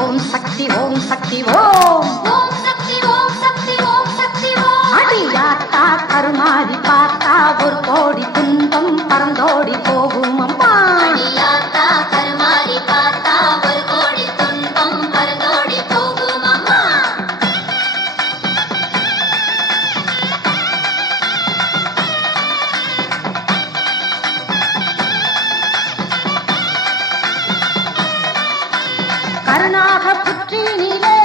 ஓம் சக்தி ஓம் சக்தி ஓம் ஓம் சக்தி ஓம் சக்தி ஓம் சக்தி ஓம். அடியாத்தா கருமாறி பார்த்தா ஒரு கோடி துன்பம் பறந்தோடி போகும் அம்மா. அடியாத்தா கருமாறி பார்த்தா ஒரு கோடி துன்பம் பறந்தோடி போகும் அம்மா. கருணாக புற்றினிலே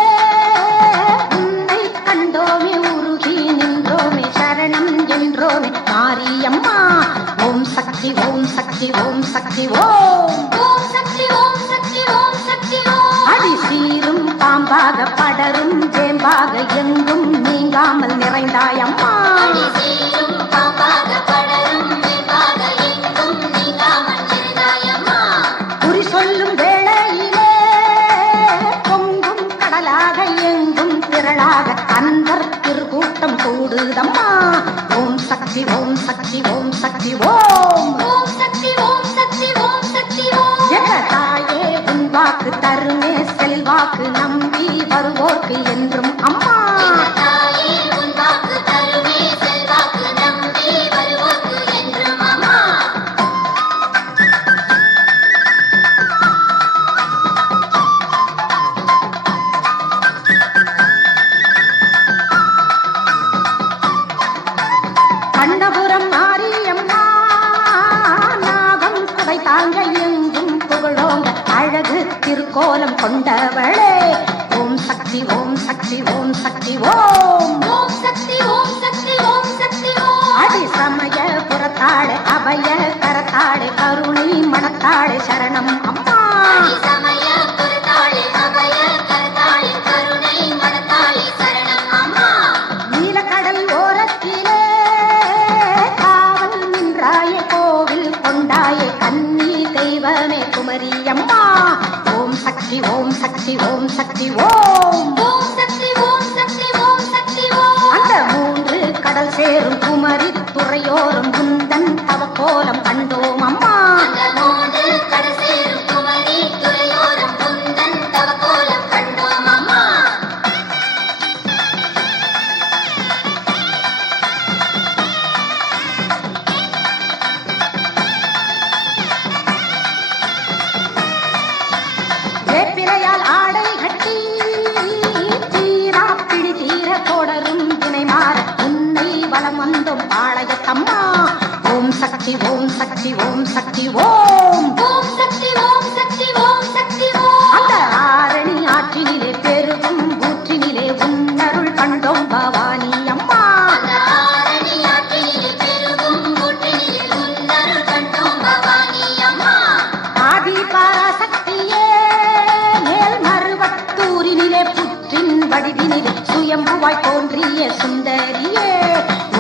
உன்னை கண்டோமே உருகி நின்றோமே சரணம் என்றோமே மாரியம்மா. ஓம் சக்தி ஓம் சக்தி ஓம் சக்தி ஓம். ஓம் சக்தி ஓம் சக்தி ஓம் சக்தி ஓம். அடி சீரும் பாம்பாக படரும் ஜேம்பாக எங்கும் நீங்காமல் நிறைந்தாயம்மா. அடி சீரும் பாம்பாக படரும் வேம்பாக எங்கும் நீங்காமல் இருந்தாயம்மா. குறி சொல்லும் வேளையிலே பொங்கும் கடலாக எங்கும் திரளாக அந்தர் திருக்கூட்டம் கூடுதம்மா. ஓம் சக்தி ஓம் சக்தி ஓம் சக்தி ஓம். ஓம் சக்தி ஓம் சக்தி ஓம் சக்தி ஓம். ஜெகதாயே உன் வாக்கு தருமே செல்வாக்கு நம்பி வருவோர்க்கு என்றும் அம்மா. தாயே உன் வாக்கு தருமே செல்வாக்கு நம்பி வருவோர்க்கு என்றும் அம்மா. கண்ணபுரம் மாரியம்மா நாகம் குடை தாங்க எங்கும் புகழோங்க அழகு திருக்கோலம் கொண்டவளே. ஓம் சக்தி ஓம் சக்தி ஓம் சக்தி ஓம். ஓம் சக்தி ஓம் சக்தி ஓம் சக்தி ஓம். அடி சமய புறத்தாடு அபய கரத்தாடு கருணை மனத்தாடு சரணம் அம்மா. சமய புறத்தாளே அபய கரத்தாளே கருணை மனத்தாளே சரணம் அம்மா. நீலக்கடல் ஓரத்திலே காவல் நின்றாயே கோவில் கொண்டாயே கன்னி தெய்வமே குமரியம்மா. ஓம் சக்தி ஓம் சக்தி ஓம் சக்தி ஓம். ஓம் சக்தி ஓம் சக்தி ஓம் சக்தி ஓம். அந்த மூன்று கடல் சேரும் குமரி துறையோரும் குந்தன் தவக்கோலம் கண்டோம் அம்மா. அந்த மூன்று கடசேரும் குமரி துறையோரம் குந்தன் தவக்கோலம் கண்டோம் அம்மா. வேப்பிலையால் ஆடை கட்டி தீரா பிடி தீர தொடரும் வினை மாற உன்னை வலம் வந்தோம் பாளையத்தம்மா. ஓம் சக்தி ஓம் சக்தி ஓம் சக்தி ஓம். ஓம் சக்தி ஓம் சக்தி ஓம் சக்தி ஓம். அந்த ஆரணி ஆற்றினிலே பெருகும் ஊற்றினிலே உன்னருள் கண்டோம் பவானி அம்மா. அந்த ஆரணி ஆற்றினிலே பெருகும் ஊற்றினிலே உன்னருள் கண்டோம் பவானி அம்மா. ஆதி பராசக்தியே மேல் மறுவத்தூரினிலே புற்றின் வடிவினிலே சுயம்புவாய் தோன்றிய சுந்தரியே.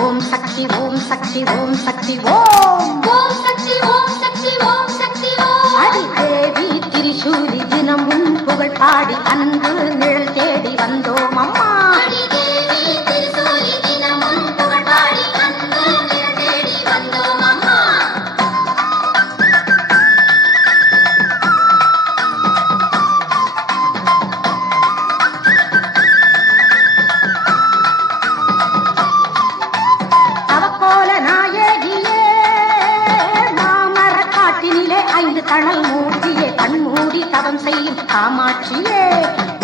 ஓம் சக்தி ஓம் சக்தி ஓம் சக்தி ஓம். ஓம் சக்தி ஓம் சக்தி ஓம் சக்தி ஓம். அடி தேவி திரிசூலி தினமும் புகழ் பாடி அன்று நிழல் தேடி வந்தோம் அம்மா. அடி தேவி திருசூலி தினமும் புகழ் பாடி அன்பு நிழல் தேடி வந்தோம் அம்மா. தவக்கோல நாயகியே மாமர காட்டினிலே 5 தணல் மூடியே கண்மூடி தவம் செய்யும் காமாட்சியே.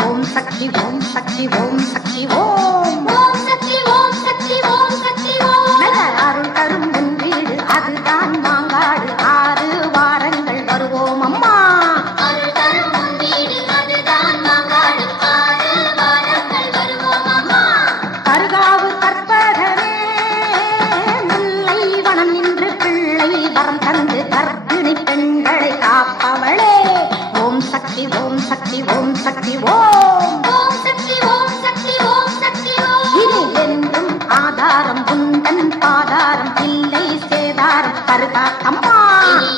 ஓம் சக்தி ஓம் சக்தி ஓம் சக்தி ஓம். ஓம் சக்தி ஓம் சக்தி ஓம் சக்தி ஓம். நல்ல அருள் தரும் உன் வீடு அதுதான் மாங்காடு 6 வாரங்கள் வருவோம் அம்மா. அருள் தரும் உன் வீடு அதுதான் மாங்காடு 6 வாரங்கள் வருவோம் அம்மா. கருகாவு கற்பகமே முல்லை வனம் நின்று பிள்ளை வரம் தந்து கர்ப்பிணி பெண்களை காப்பவளே. ஓம் சக்தி ஓம் சக்தி ஓம் சக்தி ஓம். ஓம் சக்தி ஓம் சக்தி ஓம் சக்தி ஓம். இது என்றும் ஆதாரம் உந்தன் பாதாரம் இல்லை சேதாரம் கருகாத்தம்மா. இனி